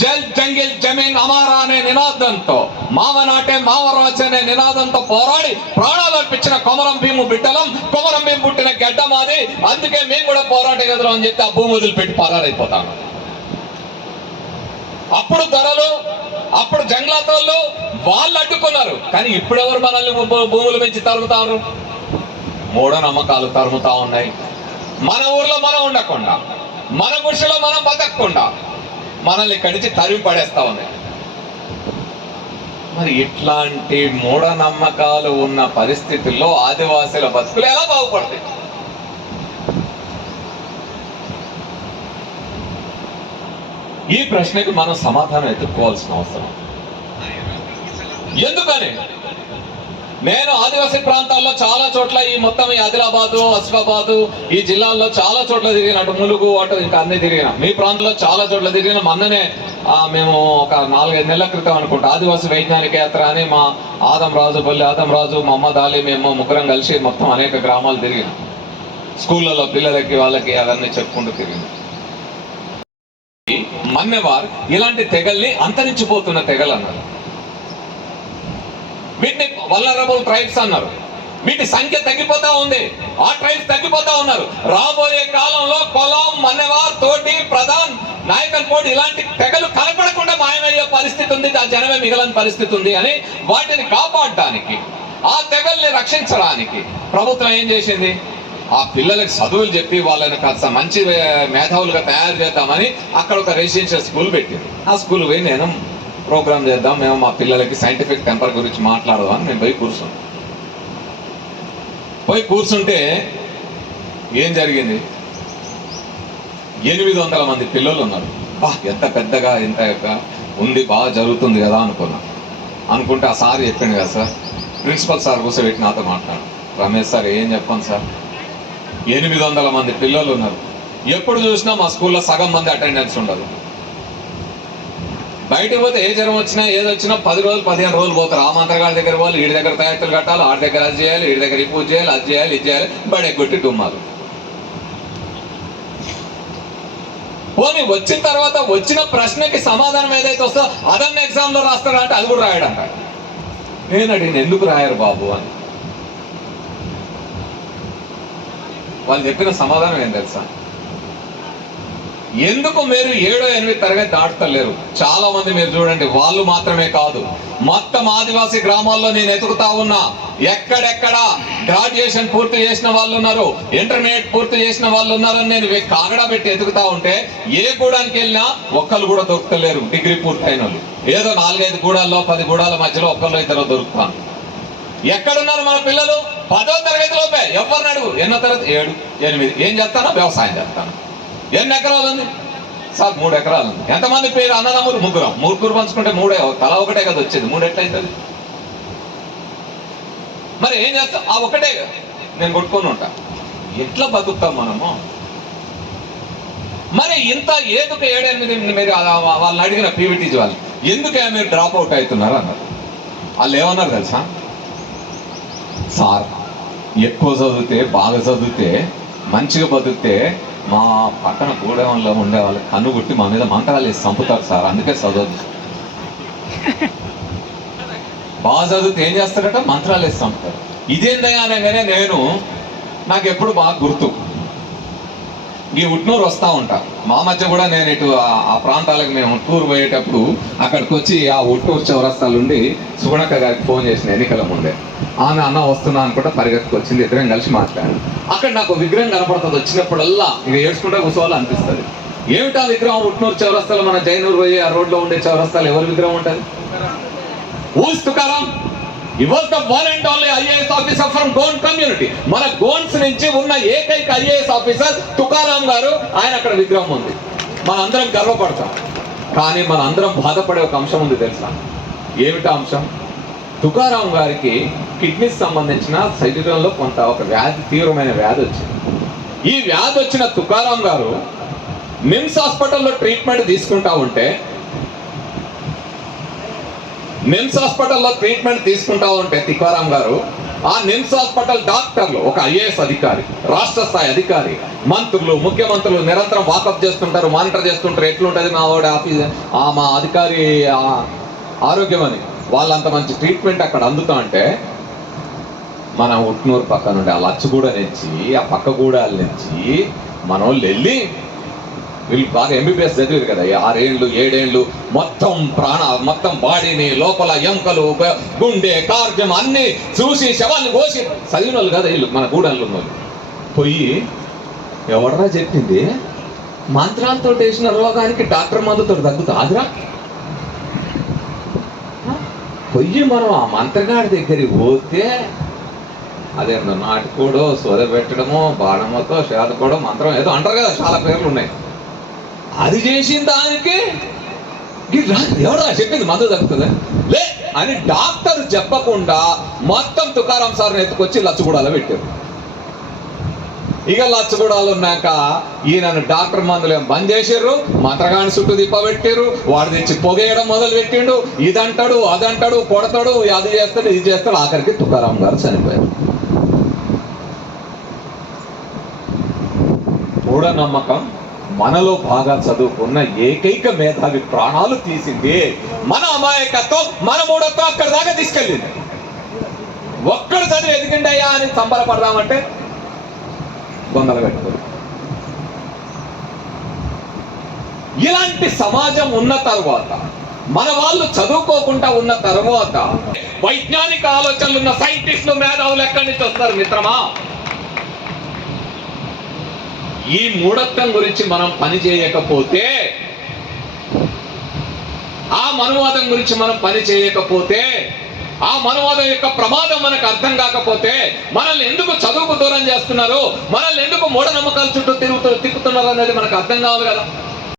Jal jungle Zameen అమారా అనే నినాదంతో, మావ నాటే మావరాజు అనే నినాదంతో పోరాడి ప్రాణాలు అర్పించిన కొమరం భీము బిడ్డలం. కొమరం భీము పుట్టిన గడ్డ మాది, అందుకే మేము కూడా పోరాట గదులు అని చెప్పి ఆ భూమి వదిలిపెట్టి పారారైపోతాను. అప్పుడు ధరలు, అప్పుడు జంగ్లాతోళ్ళు వాళ్ళు అడ్డుకున్నారు. కానీ ఇప్పుడు ఎవరు మనల్ని భూములు పెంచి తరుముతారు? మూఢనమ్మకాలు తరుముతా ఉన్నాయి. మన ఊర్లో మనం ఉండకుండా, మన గుడిసెలో మనం బతకకుండా మనల్ని కడిచి తరిమి పడేస్తా ఉన్నాయి. మరి ఇట్లాంటి మూఢనమ్మకాలు ఉన్న పరిస్థితుల్లో ఆదివాసీల బతుకులు ఎలా బాగుపడతాయి? ఈ ప్రశ్నకు మనం సమాధానం ఎత్తుక్కోవాల్సిన అవసరం. ఎందుకని నేను ఆదివాసీ ప్రాంతాల్లో చాలా చోట్ల, ఈ మొత్తం ఈ ఆదిలాబాదు, ఆసిఫాబాదు ఈ జిల్లాల్లో చాలా చోట్ల తిరిగిన, అటు ములుగు అటు ఇంకా అన్ని తిరిగిన, మీ ప్రాంతంలో చాలా చోట్ల తిరిగిన. మొన్ననే మేము ఒక 4-5 నెలల క్రితం అనుకుంటా ఆదివాసీ వైజ్ఞానిక యాత్ర అని మా ఆదం రాజు, మహమ్మద్ అలీ, మేము ముగ్గురం కలిసి మొత్తం అనేక గ్రామాలు తిరిగిన. స్కూళ్ళలో పిల్లలకి వాళ్ళకి అవన్నీ చెప్పుకుంటూ తిరిగిన. మన్నెవార్ ఇలాంటి తెగల్ని అంతరించిపోతున్న తెగలు అన్నారు. వీటిని వల్నరబుల్ ట్రైబ్స్ అన్నారు. వీటి సంఖ్య తగ్గిపోతా ఉంది. ఆ ట్రైబ్స్ తగ్గిపోతా ఉన్నారు. రాబోయే కాలంలో కొలాం, మన్నెవార్, తోటి, ప్రధాన్, నాయకన్ కోటి ఇలాంటి తెగలు కనపడకుండా మాయమయ్యే పరిస్థితి ఉంది. ఆ జనమే మిగలని పరిస్థితి ఉంది అని వాటిని కాపాడడానికి, ఆ తెగల్ని రక్షించడానికి ప్రభుత్వం ఏం చేసింది? ఆ పిల్లలకి చదువులు చెప్పి వాళ్ళని కాస్త మంచి మేధావులుగా తయారు చేద్దామని అక్కడ ఒక రెసిడెన్షియల్ స్కూల్ పెట్టింది. ఆ స్కూల్ పోయి నేను ప్రోగ్రామ్ చేద్దాం, మేము మా పిల్లలకి సైంటిఫిక్ టెంపర్ గురించి మాట్లాడదాం అని మేము పోయి కూర్చుంటే ఏం జరిగింది? 800 మంది పిల్లలు ఉన్నారు. ఎంత పెద్దగా, ఎంత ఉంది, బాగా జరుగుతుంది కదా అనుకుంటే ఆ సార్ చెప్పిండు కదా సార్, ప్రిన్సిపల్ సార్ కూర్చోబెట్టి నాతో మాట్లాడు. రమేష్ సార్, ఏం చెప్పాను సార్, 800 మంది పిల్లలు ఉన్నారు. ఎప్పుడు చూసినా మా స్కూల్లో సగం మంది అటెండెన్స్ ఉండదు. బయటకు పోతే ఏ జ్వరం వచ్చినా ఏది వచ్చినా 10 రోజులు 15 రోజులు పోతారు. ఆ మంత్రగాడి దగ్గర వాళ్ళు, వీడి దగ్గర తయారీలు కట్టాలి, ఆడి దగ్గర అది చేయాలి, వీడి దగ్గర ఈ పూజ చేయాలి, అది చేయాలి, ఇది చేయాలి, బడే కొట్టి డుమ్మాలు. పోనీ వచ్చిన తర్వాత వచ్చిన ప్రశ్నకి సమాధానం ఏదైతే వస్తుందో అదన్న ఎగ్జామ్లో రాస్తారా అంటే అది కూడా రాయడంట. నేను అడిగిన, ఎందుకు రాయరు బాబు అని. వాళ్ళు చెప్పిన సమాధానం ఏం తెలుసా? ఎందుకు మీరు 7వ 8వ తరగతి దాటుతలేరు? చాలా మంది మీరు చూడండి, వాళ్ళు మాత్రమే కాదు, మొత్తం ఆదివాసీ గ్రామాల్లో నేను ఎతుకుతా ఉన్నా, ఎక్కడెక్కడ గ్రాడ్యుయేషన్ పూర్తి చేసిన వాళ్ళు ఉన్నారు, ఇంటర్మీడియట్ పూర్తి చేసిన వాళ్ళు ఉన్నారని నేను కాగడా పెట్టి ఎతుకుతా ఉంటే ఏ గూడానికి వెళ్ళినా ఒక్కరు కూడా దొరుకుతలేరు. డిగ్రీ పూర్తయిన వాళ్ళు ఏదో 4-5 గూడాల్లో 10 గూడాల మధ్యలో ఒక్కరు ఇద్దరు దొరుకుతాను. ఎక్కడున్నారు మన పిల్లలు? 10వ తరగతి లోపే. ఎవరిని అడుగు, 8వ తరగతి, 7, 8. ఏం చేస్తానో? వ్యవసాయం చేస్తాను. ఎన్ని ఎకరాలు ఉంది సార్? 3 ఎకరాలు ఉంది. ఎంతమంది పేరు? అన్నదమ్ములు 3. 3 పంచుకుంటే 3, తల ఒకటే కదా వచ్చేది. 3 ఎట్లయితుంది? మరి ఏం చేస్తాం? ఆ ఒకటే నేను కొట్టుకొని ఉంటా. ఎట్లా బతుకుతాం మనము? మరి ఇంత ఏదుకు 7-8 మీరు వాళ్ళని అడిగిన పీవీటీజీ వాళ్ళు, ఎందుకే మీరు డ్రాప్ అవుట్ అవుతున్నారు అన్నారు. వాళ్ళు ఏమన్నారు తెలుసా? సార్, ఎక్కువ చదివితే, బాగా చదివితే, మంచిగా బతికితే మా పక్కన గూడెంలో ఉండే వాళ్ళు కన్నుగుట్టి మా మీద మంత్రాలు వేసి చంపుతారు సార్, అందుకే చదవద్దు. బాగా చదివితే ఏం చేస్తారట? మంత్రాలు వేసి చంపుతారు. ఇదేందయ్యా అనగానే నాకు ఎప్పుడు బాగా గుర్తు, ఈ ఉట్నూరు వస్తూ ఉంటా. మా మధ్య కూడా నేను ఇటు ఆ ప్రాంతాలకు మేము టూర్ పోయేటప్పుడు అక్కడికి వచ్చి ఆ ఉట్నూరు చౌరస్తాలుండి సుగుణక్క గారికి ఫోన్ చేసిన ఎన్నికల ముందే. ఆమె అన్న వస్తున్నా అనుకుంటా పరిగెత్తుకు వచ్చింది. ఇద్దరం కలిసి మాట్లాడాను. అక్కడ నాకు విగ్రహం కనపడుతుంది. వచ్చినప్పుడల్లా ఇక ఏడ్చుకుంటే కూర్చోవాలి అనిపిస్తుంది. ఏమిటా విగ్రహం? ఉట్నూరు చౌరస్తాలో, మన జైనూరు పోయి ఆ రోడ్లో ఉండే చౌరస్తాలో ఎవరి విగ్రహం ఉంటుంది? ఊస్ Tukaram. He was the one and only IAS officer from Gond community. మన గోండ్స్ నుంచి ఉన్న ఏకైక IAS ఆఫీసర్ తుకారాం గారు. ఆయన అక్కడ విగ్రహం ఉంది. మనందరం గర్వపడతాం. కానీ మనందరం బాధపడే ఒక అంశం ఉంది తెలుసా? ఏమిటా అంశం? తుకారాం గారికి కిడ్నీస్ సంబంధించిన శరీరంలో కొంత ఒక వ్యాధి, తీవ్రమైన వ్యాధి వచ్చింది. ఈ వ్యాధి వచ్చిన తుకారాం గారు నిమ్స్ హాస్పిటల్లో ట్రీట్మెంట్ తీసుకుంటా ఉంటే, తుకారాం గారు ఆ నిమ్స్ హాస్పిటల్ డాక్టర్లు, ఒక ఐఏఎస్ అధికారి, రాష్ట్ర స్థాయి అధికారి, మంత్రులు, ముఖ్యమంత్రులు నిరంతరం వాకప్ చేస్తుంటారు, మానిటర్ చేస్తుంటారు. ఎట్లుంటుంది మా వాడి ఆఫీస్, మా అధికారి ఆరోగ్యం అని. వాళ్ళంత మంచి ట్రీట్మెంట్ అక్కడ అందుతా అంటే మన ఉట్నూరు పక్క నుండి ఆ లచ్చగూడ నుంచి, ఆ పక్కగూడాల నుంచి మన వాళ్ళు వెళ్ళి, వీళ్ళు బాగా ఎంబీబీఎస్ చదివారు కదా, 6 ఏళ్ళు 7 ఏళ్ళు, మొత్తం బాడీని లోపల ఎముకలు, గుండె, కార్జం అన్ని చూసి శవాన్ని కోసి చదివిన వాళ్ళు కదా వీళ్ళు, మన గూడెంలో ఉన్న వాళ్ళు. పోయి ఎవడరా చెప్పింది మంత్రాలతో వేసిన రోగానికి డాక్టర్ మందుతో తగ్గుతాదిరా? పొయ్యి మనం ఆ మంత్రగాడి దగ్గరికి పోతే అదేందో నాటుకోడో, సోద పెట్టడమో, బాణమతో శాతకోవడం, మంత్రం ఏదో అంటారు కదా, చాలా పేర్లు ఉన్నాయి. అది చేసిన దానికి ఎవడా చెప్పింది మందు తగ్గుతుందా లే అని డాక్టర్ చెప్పకుండా మొత్తం తుకారాం సార్ని ఎత్తుకొచ్చి లచ్చగూడాలో పెట్టారు. ఇక లచ్చగూడాలు ఉన్నాక ఈయనను డాక్టర్ మందులు ఏం బంద్ చేసారు, మంత్రగాని చుట్టూ పెట్టారు. వాడు తెచ్చి పొగేయడం మొదలు పెట్టిండు. ఇదంటాడు, అదంటాడు, కొడతాడు, అది చేస్తాడు, ఇది చేస్తాడు. ఆఖరికి తుకారాం గారు చనిపోయారు. మూఢనమ్మకం మనలో బాగా చదువుకున్న ఏకైక మేధావి ప్రాణాలు తీసింది. మన అమాయకత్వం, మన మూఢత్వం అక్కడి దాకా తీసుకెళ్ళింది. ఒక్కడు చదివి ఎదిగిండయ్యా అని సంబరపడదామంటే బొందలు పెట్టుకోరు. ఇలాంటి సమాజం ఉన్న తర్వాత, మన వాళ్ళు చదువుకోకుండా ఉన్న తర్వాత వైజ్ఞానిక ఆలోచనలు ఉన్న సైంటిస్టులు, మేధావులు ఎక్కడి నుంచి వస్తారు మిత్రమా? ఈ మూఢత్వం గురించి మనం పని చేయకపోతే, ఆ మనువాదం గురించి మనం పని చేయకపోతే, ఆ మనువాదం యొక్క ప్రమాదం మనకు అర్థం కాకపోతే, మనల్ని ఎందుకు చదువుకు దూరం చేస్తున్నారు, మనల్ని ఎందుకు మూఢనమ్మకాల చుట్టూ తిప్పుతున్నారు అనేది మనకు అర్థం కావాలి కదా.